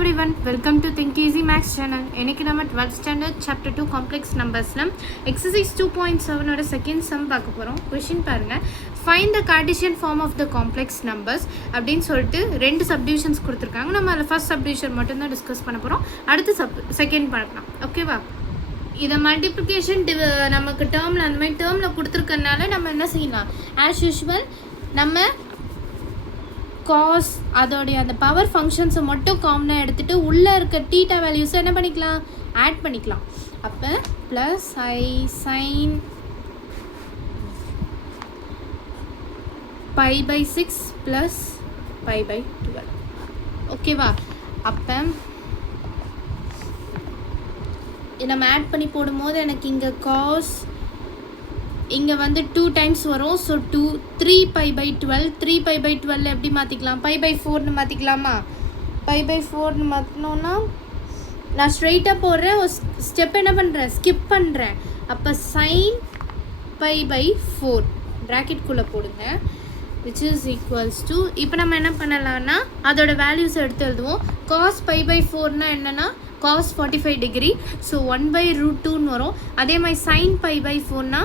everyone, welcome to Think Easy Max channel. இன்னைக்கு நம்ம 12th standard chapter 2 complex numbersல exercise 2.7 ஓட second sum பார்க்க போறோம். question பாருங்க. Find the Cartesian form of the complex numbers அப்படினு சொல்லிட்டு ரெண்டு subdivisions கொடுத்திருக்காங்க. நம்ம அந்த first subdivision மட்டும் தான் டிஸ்கஸ் பண்ண போறோம். அடுத்து செகண்ட் பார்க்கலாம். ஓகேவா? இத மல்டிப்ளிகேஷன் நமக்கு டேர்ம்ல அந்த மாதிரி டேர்ம்ல கொடுத்திருக்கனால நம்ம என்ன செய்யலாம்? as usual நம்ம cos அதோடைய அந்த பவர் ஃபங்க்ஷன்ஸை மட்டும் காமனாக எடுத்துகிட்டு உள்ளே இருக்க தீட்டா வேல்யூஸை என்ன பண்ணிக்கலாம்? ஆட் பண்ணிக்கலாம். அப்போ plus I sine pi by 6 plus pi by 12. ஓகேவா? அப்போ நம்ம ஆட் பண்ணி போடும்போது எனக்கு இங்கே காஸ் இங்கே வந்து 2 டைம்ஸ் வரும். So 3 pi by 12 3 pi by 12 எப்படி மாற்றிக்கலாம்? பை பை 4னு மாற்றிக்கலாமா? பை பை 4னு மாற்றினோன்னா நான் ஸ்ட்ரெயிட்டாக போடுறேன், ஒரு ஸ்டெப் என்ன பண்ணுறேன்? ஸ்கிப் பண்ணுறேன். அப்போ சைன் பை பை 4 ப்ராக்கெட்குள்ளே போடுங்க, விச் இஸ் ஈக்குவல்ஸ் டு இப்போ நம்ம என்ன பண்ணலான்னா அதோட வேல்யூஸ் எடுத்து எழுதுவோம். காஸ் பை பை 4னா என்னென்னா cos 45 degree. ஸோ 1/√2ன்னு வரும். அதே மாதிரி சைன் பை பை 4னா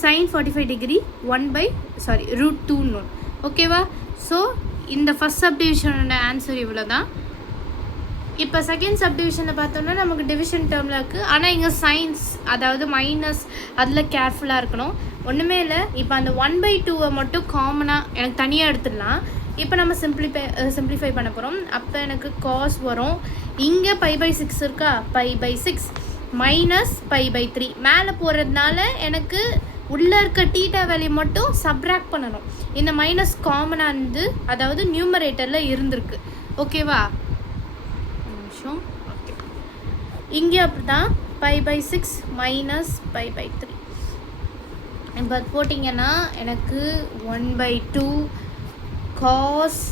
sin 45 degree √2ன்னு வரும். ஓகேவா? ஸோ இந்த ஃபஸ்ட் சப்டிவிஷனோட ஆன்சர் இவ்வளோ தான். இப்போ செகண்ட் சப்டிவிஷனில் பார்த்தோம்னா நமக்கு டிவிஷன் டேர்மில் இருக்குது. ஆனால் இங்கே சைன்ஸ் அதாவது மைனஸ் அதில் கேர்ஃபுல்லாக இருக்கணும். ஒன்றுமே இல்லை. இப்போ அந்த 1/2 மட்டும் காமனாக எனக்கு தனியாக எடுத்துடலாம். இப்போ நம்ம சிம்பிளிஃபை பண்ண போகிறோம். அப்போ எனக்கு காஸ் வரும். இங்கே பை பை 6 இருக்கா? Pi by 6 minus pi by 3 மேலே போகிறதுனால எனக்கு உள்ளே இருக்க தீட்டா வேல்யூ மட்டும் சப்ராக்ட் பண்ணணும். இந்த மைனஸ் காமனாக இருந்து அதாவது நியூமரேட்டரில் இருந்திருக்கு. ஓகேவா? நிமிஷம். ஓகே, இங்கே அப்படி தான் pi by 6 minus pi by 3 இப்போ போட்டிங்கன்னா எனக்கு 1/2 காஸ்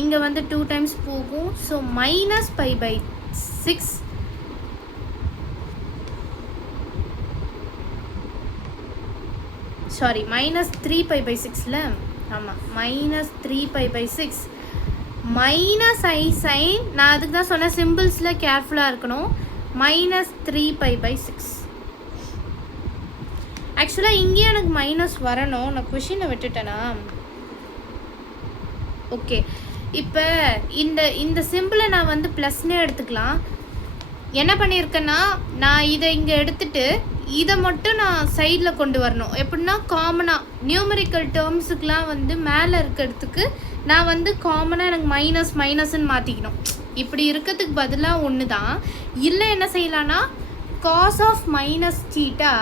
இங்கே வந்து 2 டைம்ஸ் போகும். So minus pi by 6 sorry minus 3 pi by 6ல ஆமாம் minus 3 pi by 6 minus i sine நான் அதுக்கு தான் சொன்னேன் சிம்பிள்ஸில் கேர்ஃபுல்லாக இருக்கணும். மைனஸ் 3 பை பை 6 ஆக்சுவலாக இங்கேயே எனக்கு மைனஸ் வரணும். நான் கொஷினை விட்டுட்டேனா? ஓகே, இப்போ இந்த சிம்பிளை நான் வந்து ப்ளஸ்னே எடுத்துக்கலாம். என்ன பண்ணியிருக்கேன்னா நான் இதை இங்கே எடுத்துகிட்டு இதை மட்டும் நான் சைடில் கொண்டு வரணும். எப்படின்னா காமனாக நியூமரிக்கல் டேர்ம்ஸுக்கெலாம் வந்து மேலே இருக்கிறதுக்கு நான் வந்து காமனாக எனக்கு மைனஸ்ன்னு மாற்றிக்கணும். இப்படி இருக்கிறதுக்கு பதிலாக ஒன்று தான். இல்லை என்ன செய்யலான்னா காஸ் ஆஃப் மைனஸ் தீட்டா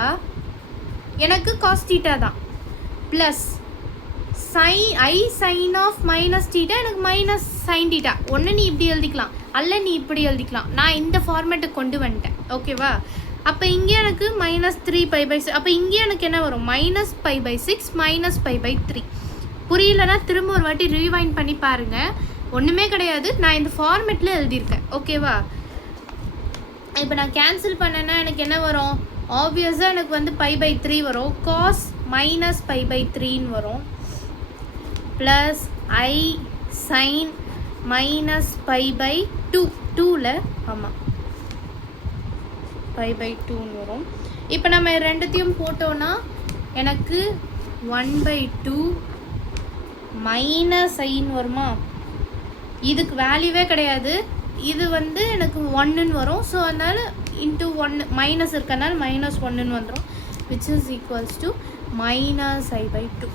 எனக்கு காஸ் தீட்டா தான் plus sine of minus theta எனக்கு மைனஸ் சைன் தீட்டா. ஒன்று நீ இப்படி எழுதிக்கலாம், அல்ல நீ இப்படி எழுதிக்கலாம். நான் இந்த ஃபார்மேட்டுக்கு கொண்டு வந்துட்டேன். ஓகேவா? அப்போ இங்கே எனக்கு மைனஸ் 3 பை பை 6 அப்போ இங்கே எனக்கு என்ன வரும்? Minus pi by 6 minus pi by 3. புரியலன்னா திரும்ப ஒரு வாட்டி ரீவைண்ட் பண்ணி பாருங்கள். ஒன்றுமே கிடையாது, நான் இந்த ஃபார்மேட்டில் எழுதியிருக்கேன். ஓகேவா? இப்போ நான் கேன்சல் பண்ணேன்னா எனக்கு என்ன வரும்? ஆப்வியஸாக எனக்கு வந்து பை பை 3 வரும். காஸ் மைனஸ் பை பை 3ன்னு வரும். Plus I sine minus pi by 2ல ஆமாம் பை பை 2ன்னு வரும். இப்போ நம்ம ரெண்டுத்தையும் போட்டோன்னா எனக்கு 1/2 மைனஸ் ஐன்னு வருமா? இதுக்கு வேல்யூவே கிடையாது. இது வந்து எனக்கு 1ன்னு வரும். ஸோ அதனால் இன்ட்டு 1 மைனஸ் இருக்கனால மைனஸ் 1ன்னு வந்துடும், which is equals to minus i/2.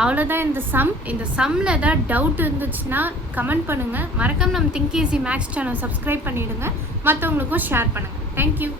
அவ்வளோதான் இந்த சம். இந்த சம்மில் ஏதாவது டவுட் இருந்துச்சுன்னா கமெண்ட் பண்ணுங்கள். மறக்காம நம்ம think easy maths channel subscribe பண்ணிவிடுங்க. மற்றவங்களுக்கும் ஷேர் பண்ணுங்கள். தேங்க்யூ.